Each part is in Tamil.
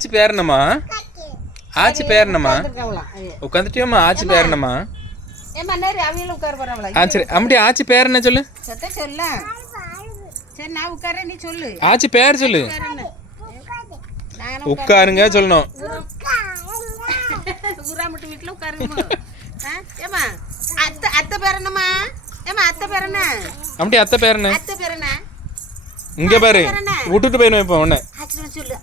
ஆச்சி பேர் என்னம்மா ஆச்சி பேர் என்னம்மா இருக்காங்களா ஐயா உட்காந்துட்டியோம்மா ஆச்சி பேர் என்னம்மா ஏம்மா நேரு அவியலும் உட்கார போறாங்களா ஆ சரி அம்முட்டி ஆச்சி பேர் என்ன சொல்லு? சொத்த சொல்ல. சரி நான் உட்காரேன் நீ சொல்லு. ஆச்சி பேர் சொல்லு. உட்காருங்க சொல்லணும். ஊராமட்டு வீட்டில் உட்காருங்க அத்தை அத்தை பேர் என்னம்மா? அத்தை பேர் என்ன? அம்முட்டி அத்தை பேர் என்ன? அத்தை பேர் என்ன? இங்க பாரு. விட்டுட்டு போயிடுவேன் இப்போ உன்னை. சொல்லு.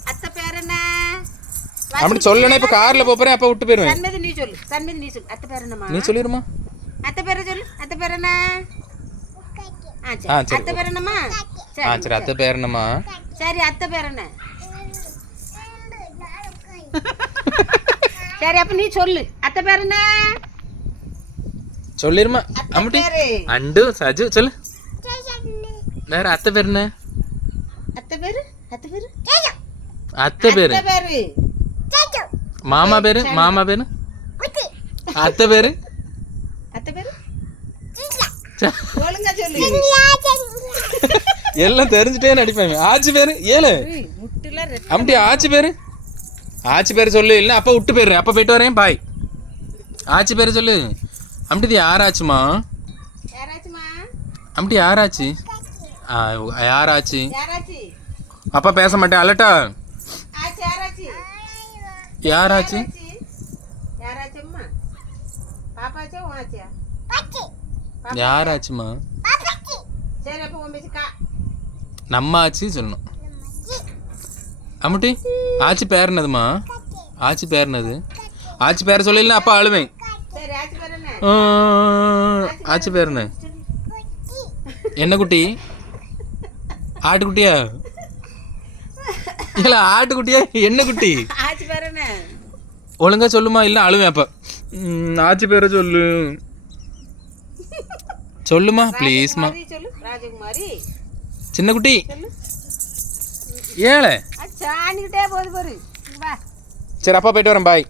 அப்படி சொல்லணும் இப்போ கார்ல போறேன் அப்ப விட்டு போயிடுவேன். சன்மதி நீ சொல்லு சன்மதி நீ சொல்லு. அத்தை பேர் என்னம்மா? நீ சொல்லிடுமா? அத்தை பேரை சொல்லு. அத்தை பேர் என்ன. அத்தை பேர் என்னம்மா? ஆ சரி. அத்தை பேர் என்னம்மா? சரி அத்தை பேர் என்ன? சரி அப்ப நீ சொல்லு. அத்தை பேர் என்ன? சொல்லிருமா அம்முட்டி அண்டு சஜு சொல்லு. வேற அத்தை பேர் என்ன? அத்தை பேரு? அத்தை பேரு? அத்தை பேரு. அத்தை பேரு. மாமா பேரு மாமா பேரு அத்தை பேரு அத்தை பேரு எல்லாம் தெரிஞ்சுட்டே நடிப்பேன் ஆச்சி பேரு ஏழு அம்டி ஆச்சி பேரு ஆச்சி பேர் சொல்லு இல்லை அப்பா விட்டு போயிடுறேன் அப்பா போயிட்டு வரேன் பாய் ஆச்சி பேர் சொல்லு இது யாராச்சுமா அம்டி யாராச்சு ஆ யாராச்சு அப்பா பேச மாட்டேன் அலட்டா யாராச்சு? யாராச்சு யாராச்சும்மா? யாராச்சுமா நம்ம ஆச்சி சொல்லணும். அம்முட்டி ஆச்சி பேர் என்னதுமா ஆச்சி பேர் என்னது? ஆச்சி பேர் சொல்லல அப்பா அழுவேன். சரி ஆச்சு பேர் என்ன? ஆ, ஆச்சி பேர் என்ன? என்ன குட்டி? ஆட்டுக்குட்டியா? இல்ல ஆட்டுக்குட்டியா? என்ன குட்டி? ஒழுங்கா சொல்லுமா இல்ல அழுவேன் அப்ப. ஆச்சி பேரை சொல்லு. சொல்லுமா ப்ளீஸ்மா ராஜகுமாரி சின்ன குட்டி. ஏழை. சாணிக்கிட்டே போகுது பாரு. இங்க வா. சரி அப்பா போயிட்டு வரேன் பாய்